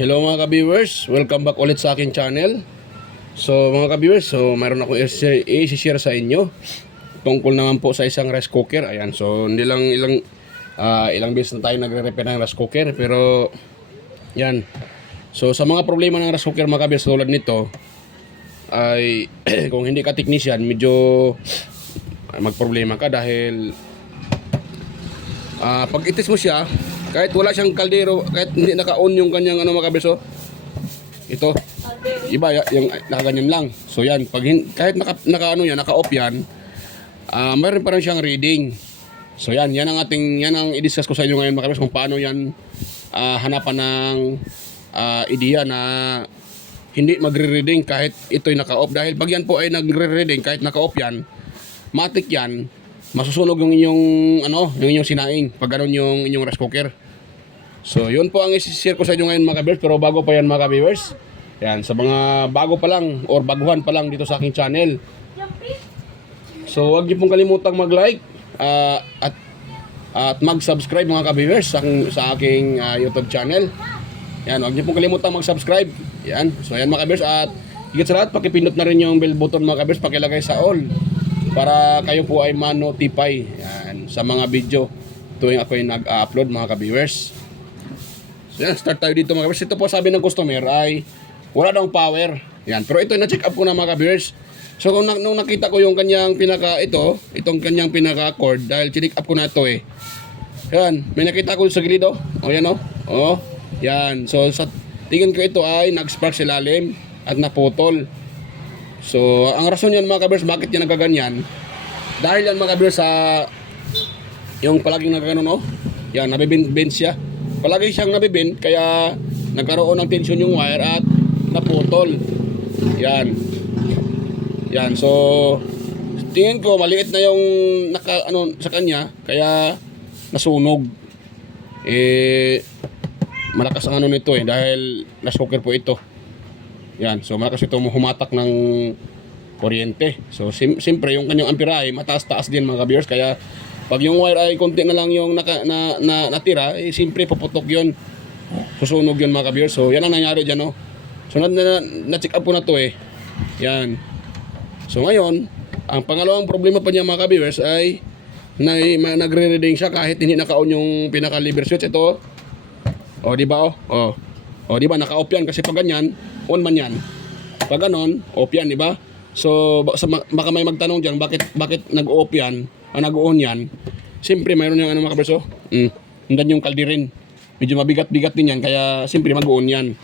Hello mga ka-viewers, welcome back ulit sa aking channel. So mga ka-viewers, mayroon akong i-share sa inyo tungkol naman po sa isang rice cooker. Ayan, so hindi lang ilang beses na tayo nagre-repair ng rice cooker, pero yan. So sa mga problema ng rice cooker mga ka-viewers tulad nito ay kung hindi ka technician, medyo magproblema ka dahil pag itis mo siya, kahit wala siyang kaldero, kahit hindi naka-on yung kanyang mga kabeso, ito, iba yung nakaganyan lang. So yan, kahit naka-off yan, mayroon pa rin siyang reading. So yan ang i-discuss ko sa inyo ngayon mga kabeso, kung paano yan hanapan ng ideya na hindi magre-reading kahit ito'y naka-off. Dahil pag yan po ay nagre-reading kahit naka-off yan, matik yan, masusunog yung inyong sinaing pag ganun yung inyong rice cooker. So yun po ang i-share ko sa inyo ngayon mga ka-viewers. Pero bago pa yan mga ka-viewers, yan, sa mga bago pa lang or baguhan pa lang dito sa aking channel, so huwag niyo pong kalimutang mag-like at mag-subscribe mga ka-viewers sa aking YouTube channel. Yan, huwag niyo pong kalimutang mag-subscribe. Yan, so yan mga ka-viewers, at higit sa lahat, pakipindot na rin yung bell button mga ka-viewers, pakilagay sa all para kayo po ay ma-notify yan, sa mga video tuwing ako ay nag-upload mga ka-viewers. So yan, start tayo dito mga ka-viewers. Ito po sabi ng customer ay wala daw power. Yan, pero ito na-check up ko na mga ka-viewers. So nung nakita ko yung kanyang itong kanyang pinaka-cord, dahil check up ko na ito eh. Yan, may nakita ko sa gilid oh. O yan oh. Oh, yan. So sa tingin ko ito ay nag-spark sa ilalim at naputol. So, ang rason yan mga ka-viewers, bakit yan nagaganyan? Dahil yan mga ka-viewers sa yung palaging nagaganon oh. Yan, nabibend siya. Palagi siyang nabibend, kaya nagkaroon ng tension yung wire at naputol. Yan. Yan, so tingin ko maliit na yung sa kanya, kaya nasunog. Malakas ang nito dahil rice cooker po ito. Yan, so malakas ito humatak ng kuryente. So siyempre yung kanyang amperahe mataas-taas din mga ka-viewers, kaya pag yung wire ay konti na lang yung natira, siyempre puputok yun. Susunog yun mga ka-viewers. So yan ang nangyari dyan oh. So na-check up ko na to Yan. So ngayon, ang pangalawang problema pa niya mga ka-viewers ay nagre-reading siya kahit hindi naka-on yung pinaka-lever switch. Ito oh, di ba oh. Oh, di ba naka-off yan kasi pag ganyan, on man yan. Pag ganon, off yan, di ba? So baka may magtanong diyan, bakit nag-off yan, nag-on yan? Siyempre mayroon yung mga kaberso. Nandan yung kaldirin. Medyo mabigat-bigat din yan, kaya siyempre mag-on yan.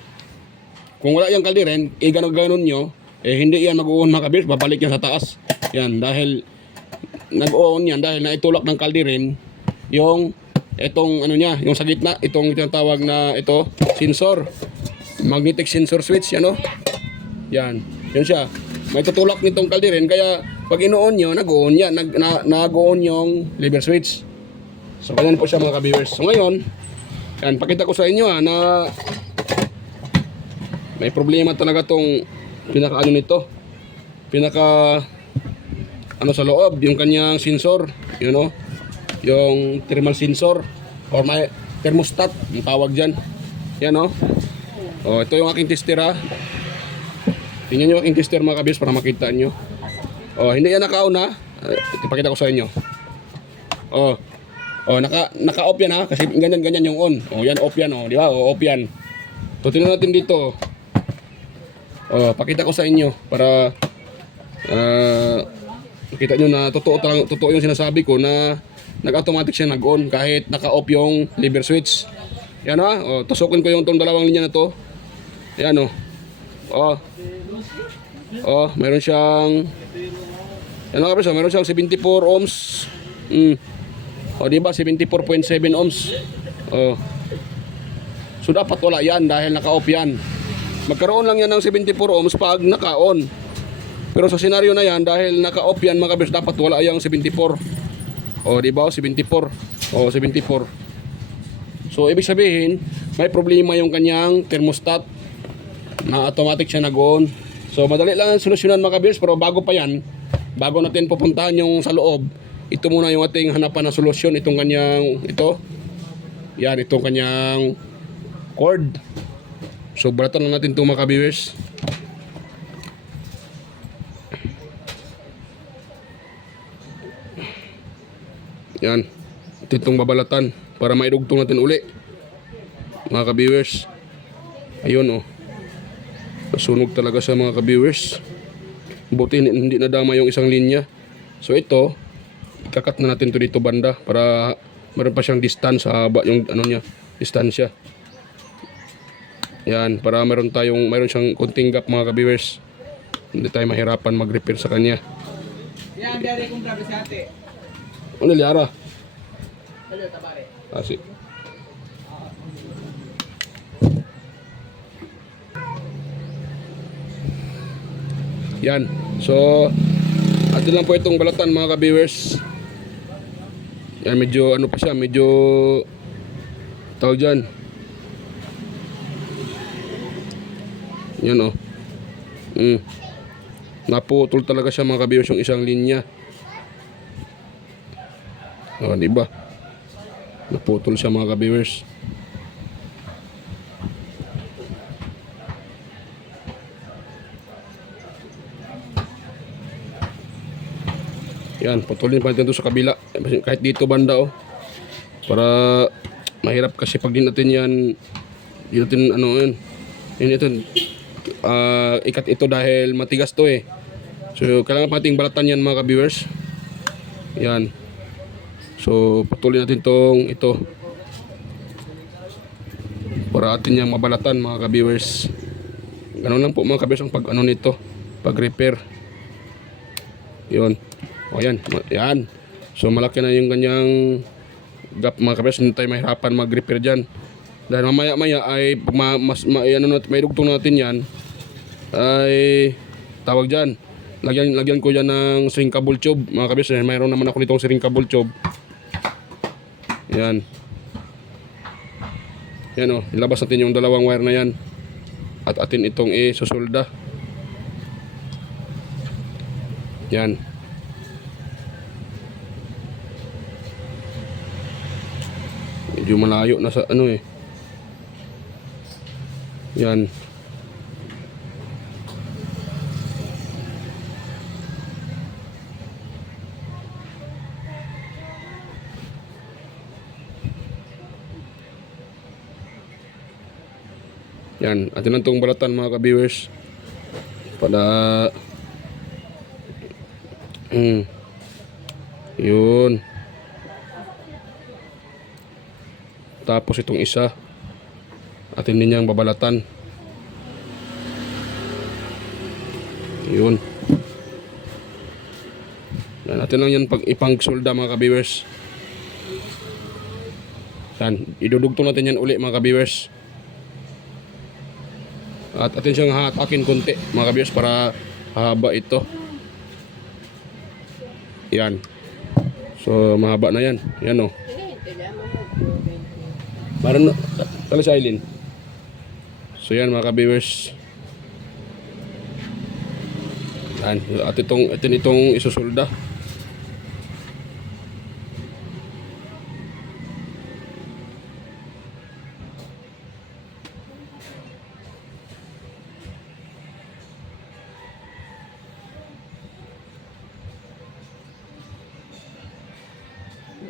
Kung wala yung kaldirin, ganon nyo, hindi yan mag-on mga kaberso, babalik yan sa taas. Yan, dahil nag-on yan, dahil naitulak ng kaldirin yung itong yung sa gitna, itong tinatawag na sensor, magnetic sensor switch, yan siya, may tutulak nitong kaldirin, kaya pag ino-on nyo, nag-on yan, nag-on yung lever switch. So ganyan po siya mga ka-viewers. So ngayon, yan, pakita ko sa inyo na may problema talaga tong nito, sa loob, yung kanyang sensor, yung thermal sensor or may thermostat yung tawag dyan. Yan oh, ito yung aking tester tingnan nyo aking tester mga ka-viewers para makita nyo. Oh, hindi yan naka-on ipakita ko sa inyo. Oh, naka-off yan kasi ganyan yung on. Oh, yan off yan di ba? Oh, off yan. So tingnan natin dito. Oh, pakita ko sa inyo para makita nyo na totoo yung sinasabi ko na nag-automatic siya nag-on kahit naka-off yung lever switch. Yan tusukin ko yung dalawang linya na to. Yan mayroon siyang mayroon siyang 74 ohms. Di ba 74.7 ohms. So dapat wala yan dahil naka-off yan. Magkaroon lang yan ng 74 ohms pag naka-on. Pero sa senaryo na yan, dahil naka-off yan mga kabers, dapat wala yung 74. Di ba? 74. 74. So ibig sabihin, may problema yung kanyang thermostat na automatic siya nag-on. So madali lang ang solusyonan mga kabers, pero bago pa yan, bago natin pupuntahan yung sa loob, ito muna yung ating hanapan na solusyon. Itong kanyang Yan, itong kanyang cord. So balatan lang natin ito mga ka-viewers. Yan. Ito itong babalatan para maidugtong natin uli. Mga ka-viewers. Ayun oh. Nasunog talaga sa mga ka-viewers. Buti hindi nadama yung isang linya. So ito, ikakat na natin to dito banda para meron pa siyang distance, haba yung ano niya, distansya. Yan, para meron siyang konting gap mga ka-viewers. Hindi tayo mahirapan mag-repair sa kanya. Yan, dari kong grabe sa ate. Ano liara? Hello, tabare. Asi. Yan. So, atin lang po itong balatan mga ka-viewers. Yan, medyo ano pa siya, medyo tawag dyan. Yan oh. Naputol talaga siya mga ka-viewers yung isang linya. Oh, di ba? Naputol siya mga ka-viewers. Yan, putulin pa natin ito sa kabila. Kahit dito banda oh. Para mahirap kasi pag di natin yan, di natin ano yun. Yun ito, ikat ito dahil matigas to eh. So, kailangan pa nating balatan yan mga ka-viewers. Yan. So, putulin natin ito. Para atin yung mabalatan mga ka-viewers. Ganun lang po mga ka-viewers ang pag ano nito. Pag repair. Yun. O yan. Yan. So, malaki na yung ganyang gap mga ka-viewers. Hindi tayo mahirapan mag-repair dyan. Dahil mamaya-maya ay may dugtong natin yan. Ay tawag dyan. Lagyan ko yan ng shrinkable tube mga ka-viewers. Mayroon naman ako nitong shrinkable tube. Yan. Yan o. Ilabas natin yung dalawang wire na yan. At atin itong isusulda. Yan. Medyo malayo na sa ano eh. Yan. Yan, atin lang itong balatan mga ka-viewers. Para yun. Tapos itong isa atin din niyang babalatan. Yun. Yan, atin lang yan pag ipang-solda mga ka-viewers. Yan, idudugtong natin yan uli mga ka-viewers. At atin siyang hatakin konti mga ka-viewers para haba ito. Yan. So mahaba na yan. Yan o. Parang tala si Aileen. So yan mga ka-viewers. Yan. At atin itong isusulda.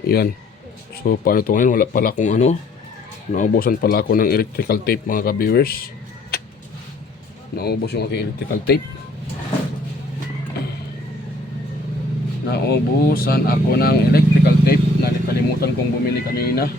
Yan. So paano ito ngayon? Wala pala akong ano. Naubusan pala ako ng electrical tape mga ka-viewers. Naubos yung aking electrical tape. Naubusan ako ng electrical tape na nakalimutan kong bumili kanina.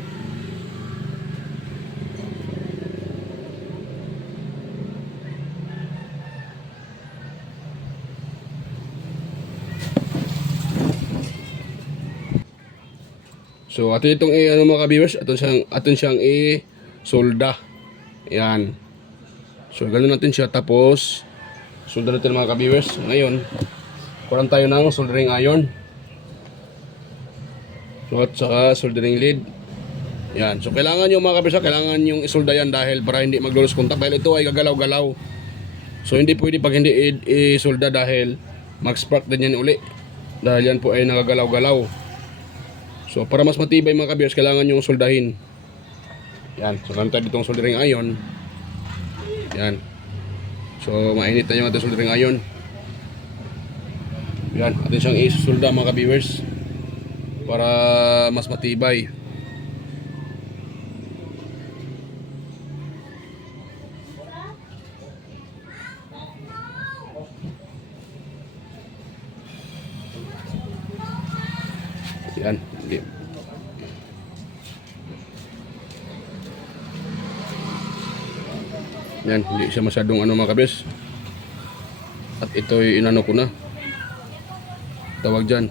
So atin itong ano mga ka-viewers, atin siyang i-solda. Yan. So ganun natin siya, tapos solda natin mga ka-viewers. Ngayon, kuran tayo ng soldering iron. So at saka soldering lead. Yan. So kailangan yung mga ka-viewers, kailangan yung isolda yan dahil para hindi mag-lose contact, dahil ito ay gagalaw-galaw. So hindi pwede pag hindi isolda dahil mag-spark din yan uli. Dahil yan po ay nagagalaw-galaw. So para mas matibay mga ka-viewers, kailangan yung soldahin. Yan, so gamit tayo ditong soldering iron. Yan. So, mainit na yung ating soldering iron. Yan, atin siyang isusulda mga ka-viewers para mas matibay. Yan, hindi. Yan, hindi siya masyadong ano mga kabis. At ito'y inano ko na. Tawag dyan.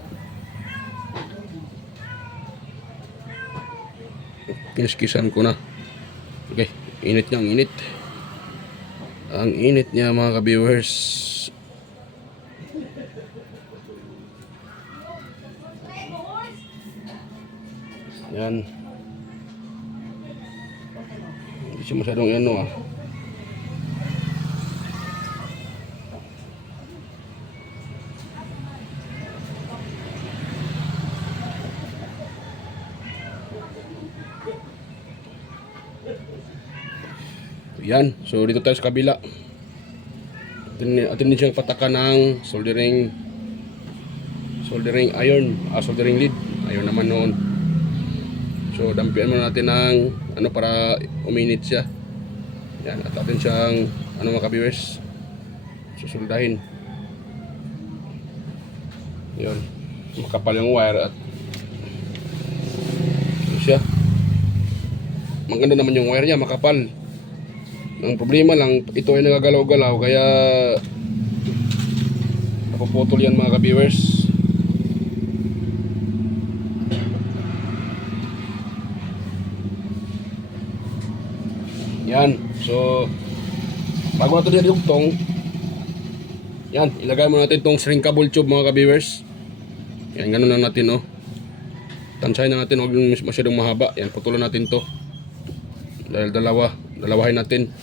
Kiniskisan ko na. Okay, init niya, ang init. Ang init niya mga ka-viewers. Yan. Hindi siya masyadong ano ah. Yan. So dito tayo sa kabila. Atin din siyang patakan ng soldering iron, soldering lead. Ayun naman noon. So dampian muna natin ng ano para uminit siya. Yan, at atin siyang ano mga ka-viewers, susuldahin. Yun. Makapal yung wire at ano siya. Maganda naman yung wire niya, makapal. Ang problema lang, ito ay nagagalaw-galaw kaya napuputol yan mga ka-viewers. Yan. So bago natin yan dugtong, yan, ilagay mo natin itong shrinkable tube mga ka-viewers. Yan, ganun lang natin oh. Tansyahin na natin, huwag masyadong mahaba. Yan, putulan natin to. Dahil dalawahin natin.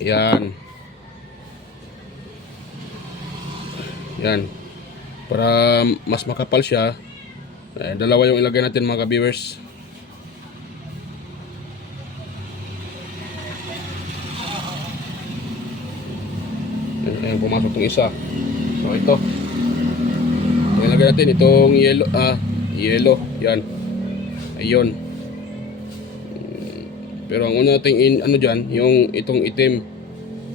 Yan. Yan. Para mas makapal siya, dalawa yung ilagay natin mga ka-viewers. Yan, pumasok itong isa. So ito. Ilagay natin itong yellow. Yan. Ayun. Pero ang una nating ano dyan, yung itong itim.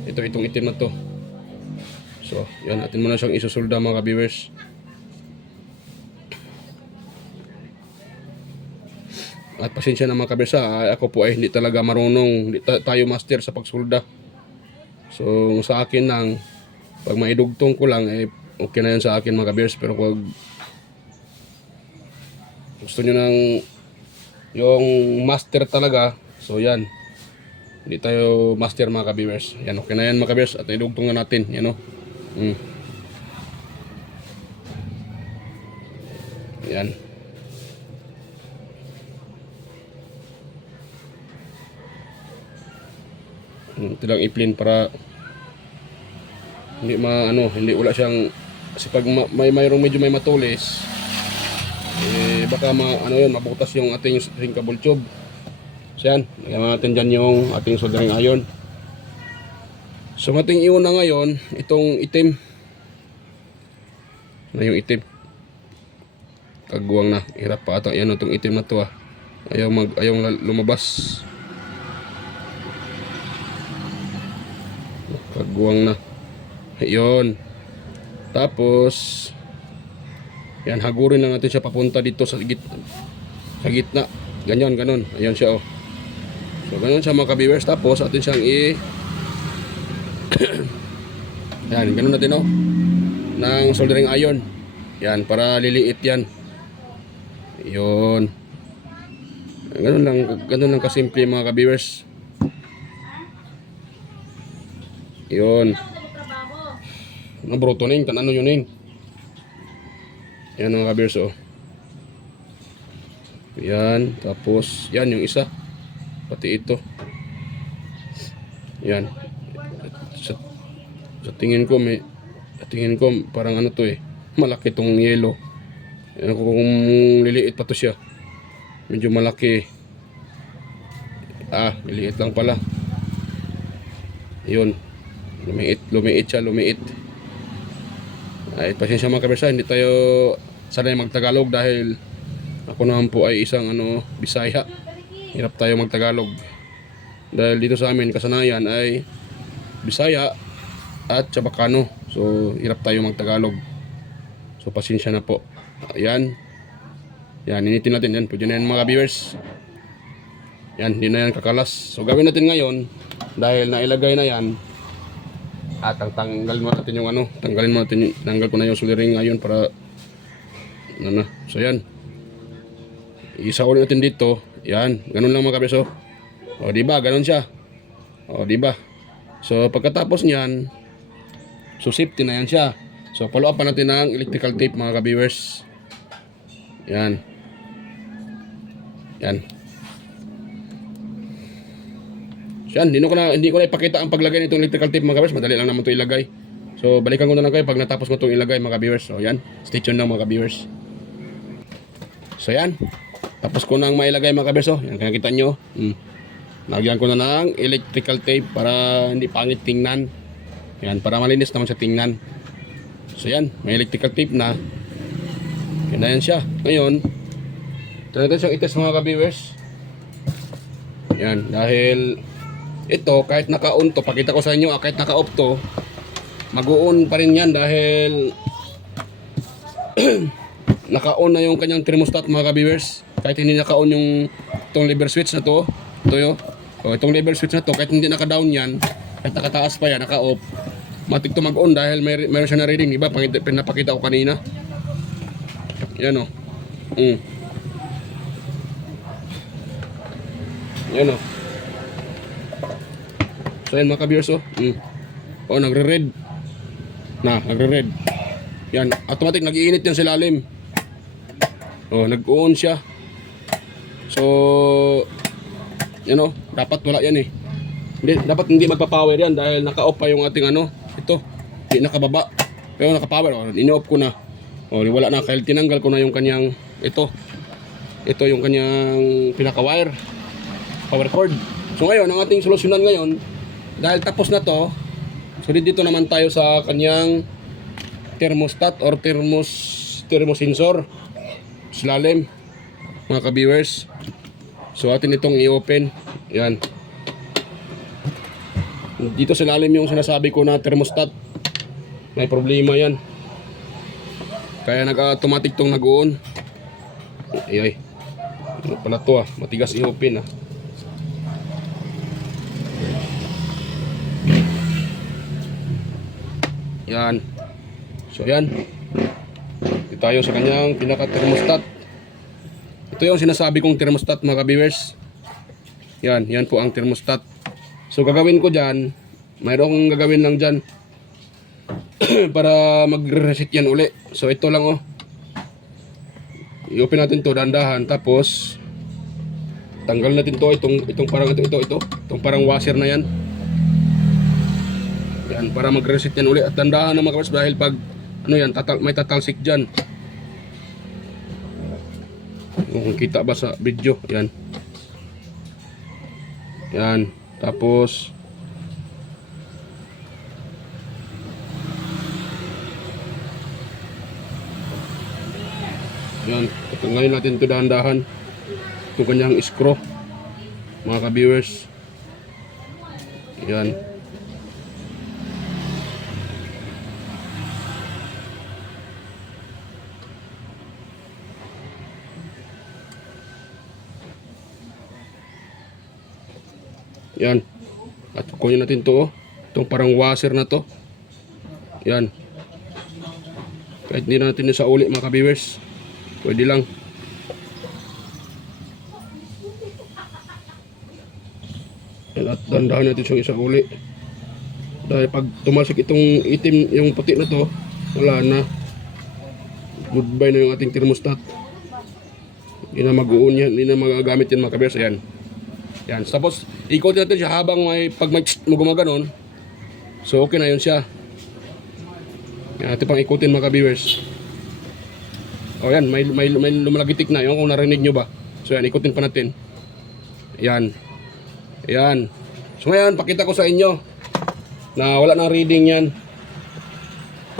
Itong itim na to. So, yan, natin muna siyang isusulda mga ka-viewers. At pasensya na mga ka-viewers, ako po ay hindi talaga marunong, hindi tayo master sa pagsulda. So, sa akin lang, pag maidugtong ko lang, okay na yan sa akin mga ka-viewers. Pero pag gusto nyo ng yung master talaga, so yan, hindi tayo master mga ka-viewers. Yan, okay na yan mga ka-viewers. At idugtong na natin, yan o. Yan. Ito lang i-plane para hindi hindi wala siyang, kasi pag mayroong medyo may matulis, baka mabutas yung ating shrinkable tube. So yan, lagyan natin dyan yung ating soldering iron. So ating iuna ngayon itong itim na, yung itim kagwang na, hirap pa ata yan itong itim na to ayaw lumabas, kagwang na. Ayun. Tapos yan, hagurin lang natin siya papunta dito sa gitna. Ganon. Ayan siya oh. So ganon siya mga ka-viewers. Tapos atin siyang yan, ganon natin oh, ng soldering iron. Yan, para liliit yan. Ayun. Ganon lang kasimple mga ka-viewers. Ayun. Nabroto na yung tanano yun yun. Yan mga ka-viewers oh. Yan, tapos yan yung isa. Pati ito. Yan. Sa tingin ko parang ano to malaki tong yellow. Yan, kung liliit pa to siya. Medyo malaki. Liliit lang pala. Yun. Lumiit siya, lumiit. Ay, pasensya mga kabersa, hindi tayo sanay magtagalog dahil ako naman po ay isang Bisaya. Hirap tayo magtagalog. Dahil dito sa amin kasanayan ay Bisaya at Chabacano. So, hirap tayo magtagalog. So, pasensya na po. Ayan. Yan, initin natin yan. Pwede na yan mga viewers. Yan, hindi na yan kakalas. So, gawin natin ngayon dahil nailagay na yan. At tanggalin mo natin yung tanggal ko na yung suliring ngayon para so yan. Isa ulit natin dito. Yan, ganun lang mga kabeso. O, di ba? Ganun siya. O, di ba? So, pagkatapos niyan, so safety na yan siya. So, follow up pa natin ng electrical tape mga ka-viewers. Yan. Yan. So, yan, hindi ko na ipakita ang paglagay nitong electrical tape mga ka-viewers. Madali lang naman ito ilagay. So, balikan ko na lang kayo pag natapos ko itong ilagay mga ka-viewers. So, yan. Stay tuned lang mga ka-viewers. So, yan. Tapos ko nang mailagay mga ka-viewers. Oh. Yan, nakikita nyo. Lagyan ko na ng electrical tape para hindi pangit tingnan. Yan, para malinis naman sa tingnan. So yan, may electrical tape na. Yan na yan siya. Ngayon, ito natin siyang itest mga ka-viewers. Yan, dahil ito, kahit naka-on to, pakita ko sa inyo, kahit naka-off to, mag-on pa rin yan dahil naka-on na yung kanyang thermostat mga ka-viewers. Kahit hindi naka-on yung itong lever switch na to, ito yun. O, itong lever switch na to, kahit hindi naka-down yan, kahit nakataas pa yan, naka-off, matik to mag-on dahil mayroon siya na reading, diba? Pinapakita ko kanina. Yan o. Yan o. So yan mga ka-viewers o. O, nagre-red. Nagre-red. Yan, automatic nag-iinit yan sa ilalim. O, nag-on siya. So, yan o, dapat wala yan eh. Dapat hindi magpa-power yan dahil naka-off pa yung ating ito. Hindi nakababa. Pero naka-power, ini-off ko na. O, wala na, kahit tinanggal ko na yung kanyang, ito yung kanyang pinaka-wire, power cord. So ngayon, ang ating solusyonan ngayon, dahil tapos na to, so dito naman tayo sa kanyang thermostat or thermosensor. Slalim, mga ka-viewers. So atin itong i-open. Yan. Dito sa lalim yung sinasabi ko na thermostat. May problema yan. Kaya nag-automatic tong nag-on. Ay. Ano pala to matigas i-open Yan. So yan. Dito tayo sa kanyang pinaka-thermostat. Ito yung sinasabi kong thermostat mga ka-viewers. Yan po ang thermostat. So gagawin ko dyan, mayroong gagawin lang dyan para mag-reset yan uli. So ito lang i-open natin to dahan-dahan, tapos tanggal natin to, itong parang itong parang washer na yan. Yan, para mag-reset yan uli. At dahan-dahan na mga ka-viewers dahil pag may tatalsik dyan. Kung kita ba sa video, yan. Yan, tapos yan, tatanggalin natin ito dahan-dahan. Ito kanyang screw mga ka-viewers. Yan. Yan. At kunin natin to itong parang washer na to. Yan. Kahit hindi natin sa uli mga ka-viewers, pwede lang. Yan, at dandahan natin siyang isa uli. Dahil pag tumasik itong itim, yung puti na to, wala na. Goodbye na yung ating thermostat. Hindi na mag-uun yan, hindi na magagamit yan mga ka-viewers. Yan. Yan. Tapos, ikotin natin siya habang pag may gumaganon. So, okay na yun siya. Yan, natin pang ikutin mga ka-viewers. O yan, may lumalagitik na. Yung kung narinig nyo ba. So yan, ikutin pa natin. Yan. Yan. So ngayon, pakita ko sa inyo. na wala nang reading yan,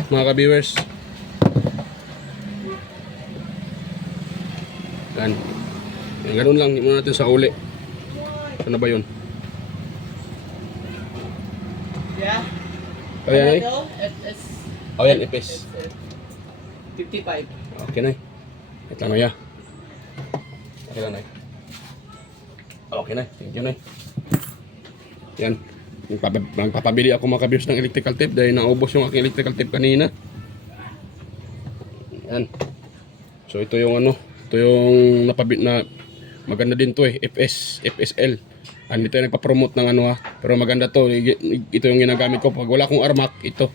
mga ka-viewers. Yan. Yan, ganun lang. Hindi muna natin sa uli. Ano ba yun? Yeah. O yan ay? FS O yan, ipis. 55. Okay na. Ito na ya. Okay na. Okay na. Thank you na. Yan. Magpapabili ako mga ka-viewers ng electrical tape dahil naubos yung aking electrical tape kanina. Yan. So ito yung ano, ito yung napabit na maganda din to FSL. Hindi tayo nagpa-promote ng ano pero maganda to. Ito yung ginagamit ko pag wala akong armak, ito.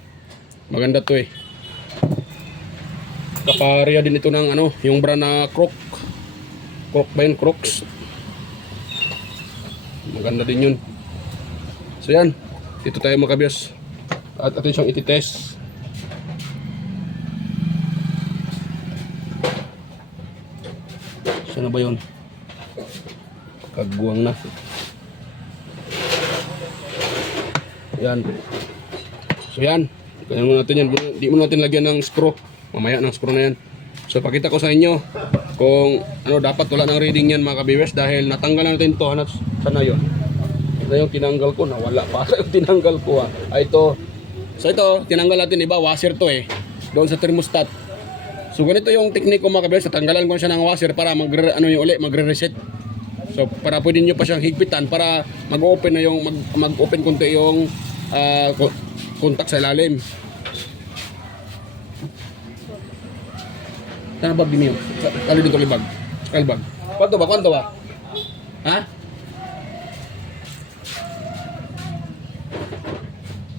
Maganda to Kapareha din ito ng ano, yung brand na Croc ba yun? Crocs. Maganda din yun. So yan, dito tayo mga ka-viewers. At ito siyang ititest. Saan na ba yun? Kagbuwang na. Yan. So yan. Ganyan mo natin yan. Di mo natin lagyan ng screw. Mamaya ng screw na yan. So pakita ko sa inyo kung ano dapat wala ng reading yan mga ka-viewers dahil natanggal na natin ito. Sana yun. Ito yung tinanggal ko. Nawala pa yung tinanggal ko ito. So ito, tinanggal natin, diba? Washer to doon sa thermostat. So ganito yung technique ko mga ka-viewers. Tatanggalan ko siya ng washer para magre-reset. So para pwede nyo pa siyang higpitan para mag-open na yung mag-open konti yung contact sa ilalim. Saan bag din yun? Kalo dito libag. Kalbag. Kwanto ba? Ha?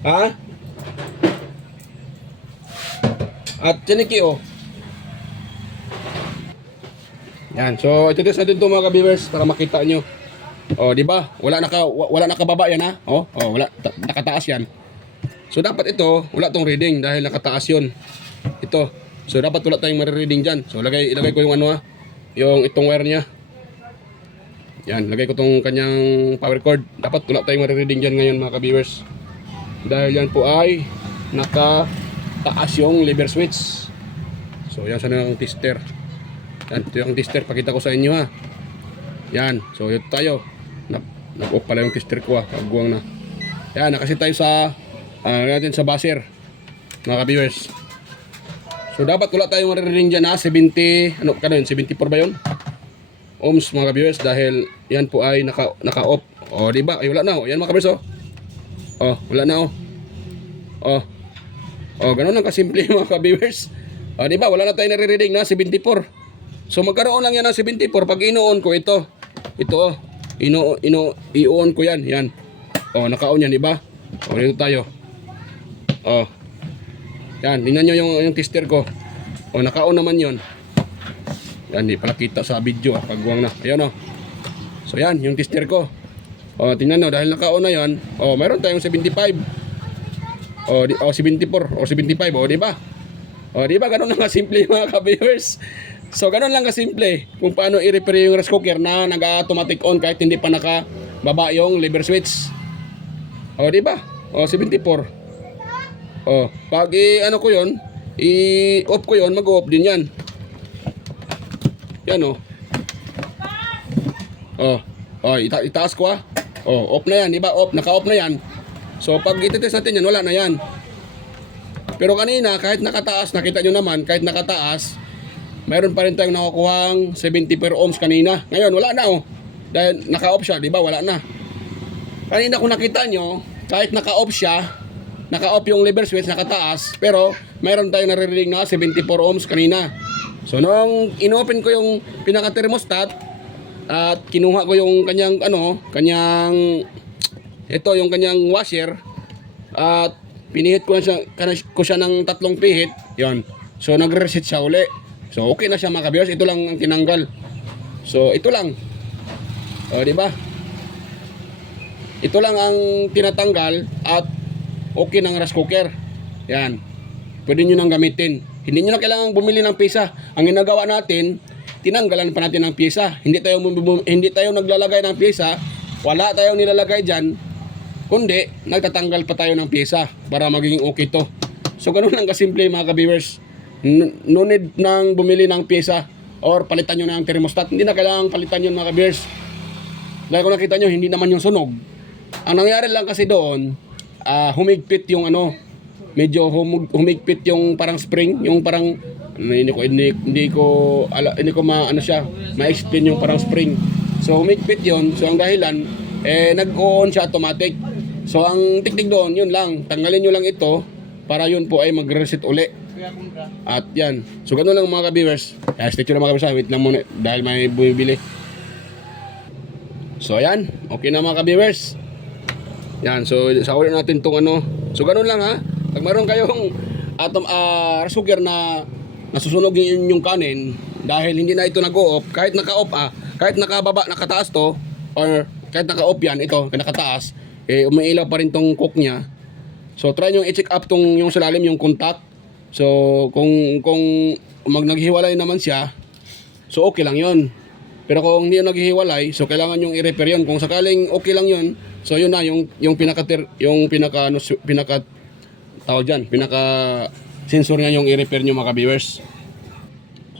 Ha? At Chiniki Yan. So ito test natin to mga ka-viewers para makita nyo. Di ba? Wala nakababa yan wala nakataas yan. So dapat ito, wala tong reading dahil nakataas 'yon. Ito. So dapat wala tayong mare-reading diyan. So ilagay ko yung yung itong wire niya. Yan, lagay ko tong kanyang power cord. Dapat wala tayong mare-reading diyan ngayon mga ka-viewers. Dahil yan po ay nakataas yung lever switch. So yan sana yung tester. Yan, ito yung tester, pakita ko sa inyo Yan, so ito tayo. Nag-off pala yung tester ko Kagbuwang na. Yan, nakasit tayo sa natin sa buzzer mga ka-viewers. So dapat wala tayong mariring dyan 70, 74 ba yun? Ohms mga ka-viewers dahil yan po ay naka-off. Diba? Ay wala na Yan mga ka-viewers wala na ganun lang kasimple mga ka-viewers. Diba? Wala na tayong nare-reading na 74. So magkaroon lang yan ng 74 pag ino-on ko ito. Ito i-on ko yan. Yan. Naka-on yan, diba? Dito tayo. Yan, tingnan nyo yung tester ko. Naka-on naman yon. Yan, di pala kita sa video Kagbuwang na. Ayan So yan, yung tester ko. Tingnan nyo, dahil naka-on na yan. Meron tayong 75. 74 o 75, diba? Diba, ganun lang kasimple mga ka-viewers. So ganun lang kasimple kung paano i-repair yung rice cooker na nag-automatic on kahit hindi pa nakababa yung lever switch. Diba? 74. Pag ko yon, i-off ko yon, mag-off din yan. Yan itaas ko off na yan, diba? Naka-off na yan. So pag itetest natin yan, wala na yan. Pero kanina, kahit nakataas, nakita nyo naman, kahit nakataas, mayroon pa rin tayong nakukuhang 70 per ohms kanina. Ngayon, wala na Dahil naka-off siya, diba? Wala na. Kanina kung nakita nyo, kahit naka-off siya, naka-off yung lever switch, nakataas, pero mayroon tayong naririnig na 74 ohms kanina. So nung inopen ko yung pinaka-thermostat at kinuha ko yung kanyang yung kanyang washer at pinihit ko siya ng 3 pihit, yon. So nagre-reset siya uli. So okay na siya mga ka-viewers, ito lang ang tinanggal. So ito lang. Di ba? Ito lang ang tinatanggal at okay ng rice cooker. Yan. Pwede nyo nang gamitin. Hindi nyo na kailangan bumili ng pyesa. Ang ginagawa natin, tinanggalan pa natin ng pyesa. Hindi tayo naglalagay ng pyesa. Wala tayong nilalagay dyan. kundi nagtatanggal pa tayo ng pyesa para magiging okay to. So ganun lang kasimple mga ka-viewers. No need nang bumili ng pyesa or palitan nyo na ang thermostat. Hindi na kailangang palitan yun mga ka-viewers. Dahil kung nakita nyo, hindi naman yung sunog. Ang nangyari lang kasi doon, humigpit yung medyo humigpit yung parang spring, yung parang hindi ko ma-explain yung parang spring. So humigpit yun. So ang dahilan nag-on siya automatic. So ang teknik doon, yun lang. Tanggalin nyo lang ito para yun po ay mag-reset uli. At yan. So ganun lang mga ka-viewers. Stay tuned mga ka-viewers. Wait lang muna dahil may bumibili. So ayan. Okay na mga ka-viewers. Yan. So sa ulit natin tong So ganun lang ha. Pag mayroon kayong rice cooker na nasusunog yung kanin dahil hindi na ito nag-o-off, kahit naka-off kahit nakababa, nakataas to, or kahit naka-off yan, ito, nakataas, umiilaw pa rin tong cook niya. So try nyo i-check up yung sa lalim, yung contact. So kung naghihiwalay naman siya, so okay lang yun. Pero kung hindi naghihiwalay, so kailangan yung i-repair yun. Kung sakaling okay lang yun, so yun na yung pinaka tawag dyan, pinaka sensor niya yung i-repair nyo mga ka-viewers.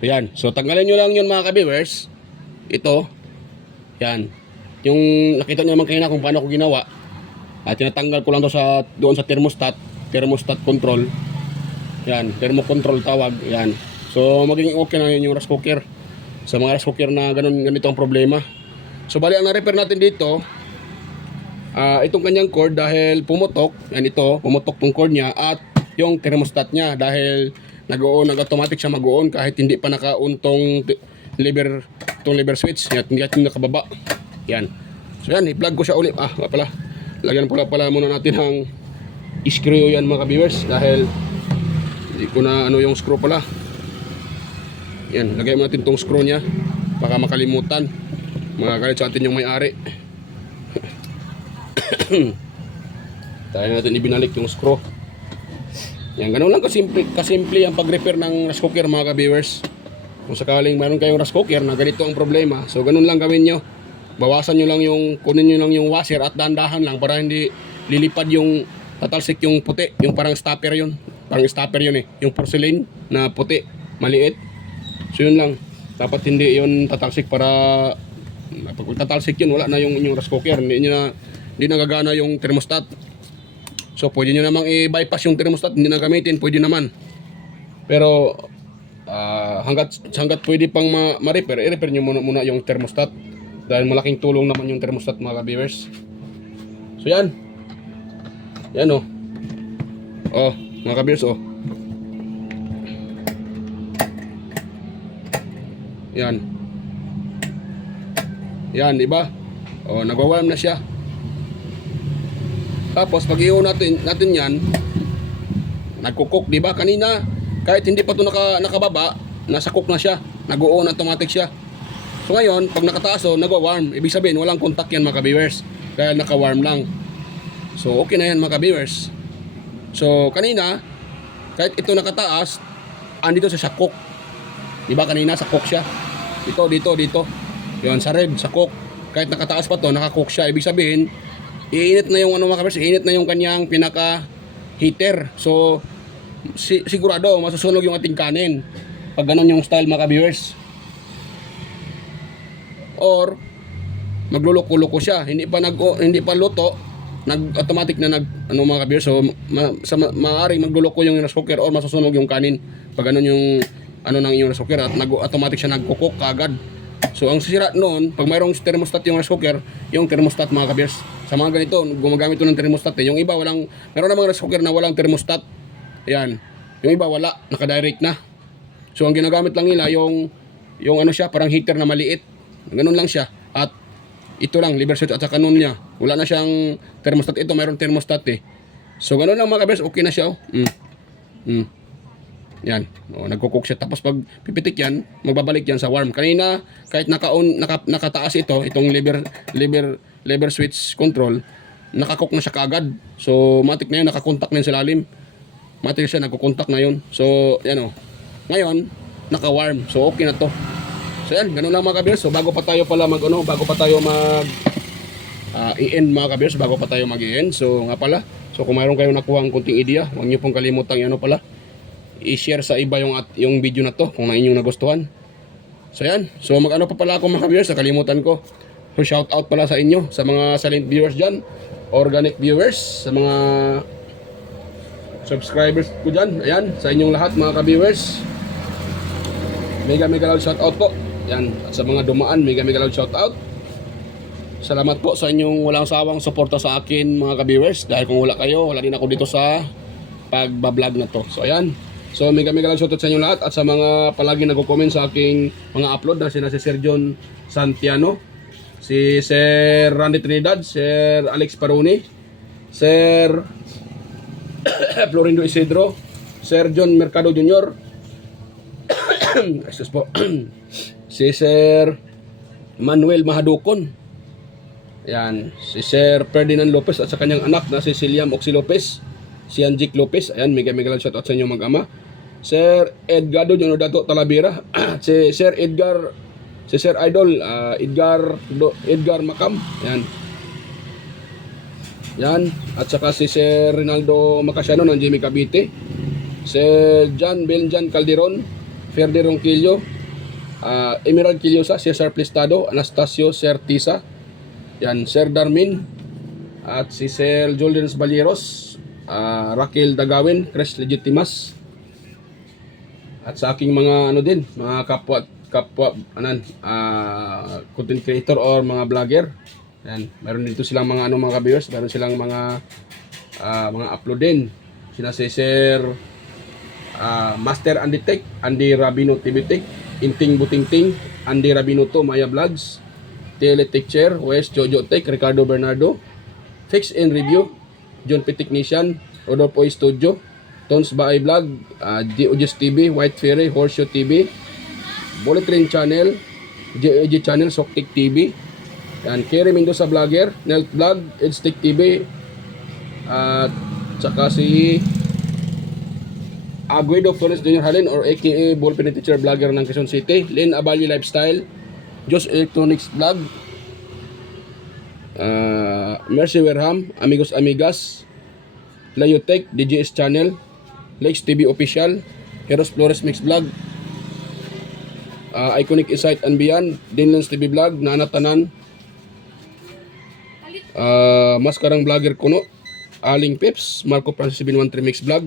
So yan. So tanggalin nyo lang yun mga ka-viewers. Ito. Yan. Yung nakita nyo naman kanina kung paano ko ginawa. At tinatanggal ko lang to doon sa thermostat control. Yan. Thermocontrol tawag. Yan. So magiging okay na yun yung rice cooker. Sa mga rice cooker na ganito ang problema. So bali ang na-repair natin dito, itong kanyang cord dahil pumutok. Yan ito. Pumutok tong cord niya at yung thermostat niya dahil nag-automatic siya mag-on kahit hindi pa naka-on tong lever switch. Yan, hindi nakababa. Yan. So yan, i-plug ko siya ulit. Pala. Lagyan pala muna natin ng screw yan mga ka-viewers dahil hindi ko na yung screw pala. Yan, lagyan natin tong screw niya baka makalimutan. Magagalit sa atin yung may-ari. Tayo natin ibinalik yung screw. Yan, ganun lang kasimple ang pag-repair ng rice cooker mga ka-viewers. Kung sakaling mayroon kayong rice cooker na ganito ang problema, so ganun lang gawin nyo. Bawasan nyo lang kunin nyo lang yung washer at dahan-dahan lang para hindi lilipad yung tatalsik yung puti, yung parang stopper yun. Parang stopper yun yung porcelain na puti, maliit. So yun lang, dapat hindi yun tatalsik para pag tatalsik yun, wala na yung rice cooker, hindi nagagana yung thermostat. So pwede nyo namang i-bypass yung thermostat, hindi na gamitin, pwede naman. Pero hanggat pwede pang ma-repair, i-repair nyo muna yung thermostat. Dahil malaking tulong naman yung thermostat mga ka-viewers. So yan. Yan mga ka-viewers Yan. Yan, diba? Nagwa-warm na siya. Tapos pag i-on natin yan, nagko-cook, di ba? Kanina, kahit hindi pa ito nakababa, nasa cook na siya. Nag-on automatic siya. So ngayon, pag nakataas nagwa-warm. Ibig sabihin, walang contact yan mga ka-viewers. Dahil naka-warm lang. So okay na yan mga ka-viewers. So kanina, kahit ito nakataas, andito siya sa cook. Di ba kanina sa cook siya? Dito. Yan, sa red, sa cook. Kahit nakataas pa to, naka-cook siya. Ibig sabihin, iinit na yung mga ka-viewers, iinit na yung kanyang pinaka heater. So sigurado masusunog yung ating kanin pag ganun yung style mga ka-viewers. Or magluluko-luko siya, hindi pa luto, automatic na mga ka-viewers. So maaaring magluluko yung rice cooker or masusunog yung kanin pag ganun yung ng yung rice cooker at automatic siya nagko-cook kaagad. So ang sisira noon, pag mayroong thermostat yung rice cooker, yung thermostat mga ka-viewers, sa mga ganito, gumagamit ito ng thermostat Yung iba meron namang rice cooker na walang thermostat. Ayan. Yung iba wala, naka-direct na. So ang ginagamit lang nila yung siya, parang heater na maliit. Ganun lang siya. At ito lang, liver switch at saka nun niya. Wala na siyang thermostat. Ito mayroong thermostat So ganun lang mga ka-viewers, okay na siya Yan. Nagko-cook siya. Tapos pag pipitik yan, magbabalik yan sa warm. Kanina, kahit nakataas itong lever switch control, nakakook na siya kaagad. So, matik na yun, nakakontak na yun sa lalim. Matik siya, nagkukontak na yun. So, yan Ngayon, naka-warm. So, okay na to. So, yan. Ganun lang mga ka-viewers. So, bago pa tayo i-end mga ka-viewers bago pa tayo mag-i-end. So nga pala, so kung mayroon kayong nakuha ang kunting idea, huwag niyo pong kalimutang ano pala, i-share sa iba yung video na to kung na inyong nagustuhan. So yan, so mag-ano pa pala ako mga ka-viewers, nakalimutan ko. So shout out pala sa inyo, sa mga silent viewers dyan, organic viewers, sa mga subscribers ko dyan. Ayan, sa inyong lahat mga ka-viewers, mega loud shout out po. Yan, at sa mga dumaan, mega loud shout out. Salamat po sa inyong walang sawang suporta sa akin mga ka-viewers. Dahil kung wala kayo, wala din ako dito sa pagbablog na to. So ayan, so mega loud shout out sa inyong lahat. At sa mga palagi nagko-comment sa aking mga upload na sina si Sir John Santiano, si Sir Randy Trinidad, Sir Alex Paroni, Sir Florindo Isidro, Sir John Mercado Jr., excuse po, si Sir Manuel Mahadukon, ayan, si Sir Ferdinand Lopez at sa kanyang anak na si Ciliam Oxy Lopez, si Anjic Lopez, ayan, mega lang shout out sa inyo mag-ama, Sir Edgardo Jr. Dato Talavera, si Sir Edgar, si Sir Idol, Edgar Macam, ayan. Yan, at saka si Sir Rinaldo Macasiano ng Jimmy Cavite, Sir John Beljan Calderon, Ferde Ronquillo, Emerald Quillosa, Cesar Plistado, Anastasio Certisa, yan, Sir Darmin, at si Sir Jordan Balleros, Raquel Dagawin, Chris Legitimas, at sa aking mga ano din, mga kapwa content creator or mga vlogger. Yan, meron dito silang mga mga viewers, meron silang mga upload din. Sina si Sir Master Andy Tech, Andy Rabino TV Tech, Inting Butingting, Andy Rabino to Maya Vlogs, Teletech Chair, West Jojo Tech, Ricardo Bernardo, Fix and Review, John P. Technician, Rodolfo Studio, Tons Baay Vlog, GOGS TV, White Fairy, Horseshoe TV, Bullet Train Channel, JAG Channel, Soktik TV, yan, Kerry Mendoza Vlogger, Nelt Vlog, Edstick TV, at saka si Aguido Flores Jr. Halin or aka Ballpen Teacher Vlogger ng Quezon City, Lynn Abali Lifestyle, Josh Electronics Vlog, Mercy Werham, Amigos Amigas, Layotech, DJS Channel, Lex TV Official, Heros Flores Mix Vlog, Iconic Insight and Beyond, Dinlands TV Vlog, Nana Tanan, Maskarang Vlogger Kuno, Aling Pips, Marco Francis 713 Mix Vlog,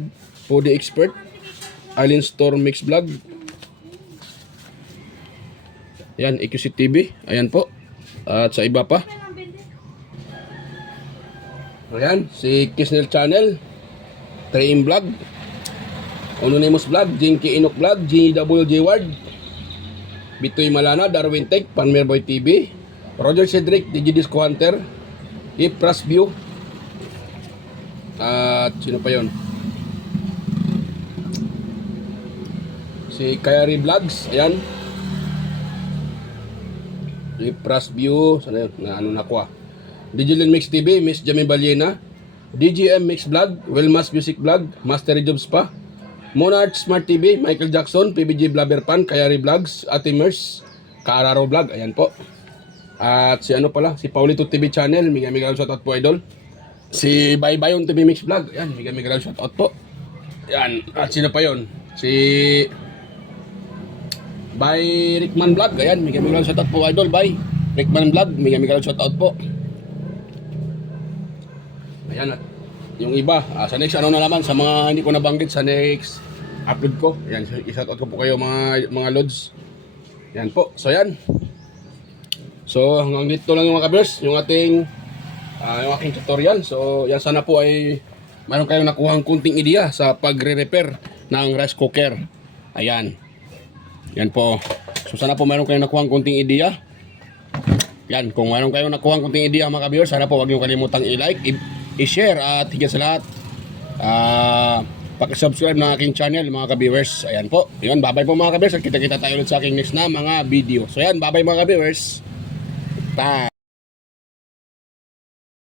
Foodie Expert, Island Store Mix Vlog, yan, EQC TV, ayan po, at sa iba pa, ayan, si Kisnel Channel, Train Vlog, Anonymous Vlog, Jinky Inok Vlog, GWJ Ward, Bitoy Malana, Darwin Tech, Panmerboy TV, Roger Cedric, DJ Disco Hunter, Ipras View, at sino pa yon? Si Kayari Vlogs, ayan, Ipras View, sana yun, na ano na ko Digital Mix TV, Miss Jamie Baliena, DGM Mix Vlog, Wilmas Music Vlog, Mastery Jobs pa, Monarch Smart TV, Michael Jackson, PBG Blabber Pan, Kayari Vlogs, Ate Mers, Kaararo Vlog, ayan po. At si ano pala, si Paulito TV Channel, mega shoutout po idol. Si Baybayon TV Mix Vlog, ayan, mega shoutout po. Ayan, at sino pa yon? Si Bay Rickman Vlog, ayan, mega shoutout po idol, Bay Rickman Vlog, mega shoutout po. Ayan, at yung iba, sa next ano na naman, sa mga hindi ko nabanggit sa next upload ko, ayan, i-shoutout ko po kayo mga lods. Ayan po, so ayan. So hanggang dito lang yung mga kabers, yung ating yung aking tutorial. So yan, sana po ay mayroon kayong nakuhang kunting idea sa pagre-repair ng rice cooker. Ayan. Yan po. So sana po mayroon kayong nakuhang kunting idea. Yan, kung mayroon kayong nakuhang kunting idea mga kabers, sana po huwag niyo kalimutang i-like, i-share at higit sa lahat paki-subscribe ng aking channel mga ka-viewers. Ayan po. Yun, bye-bye po mga ka-viewers at kita-kita tayo ulit sa aking next na mga video. So yan, bye-bye mga ka-viewers. Bye.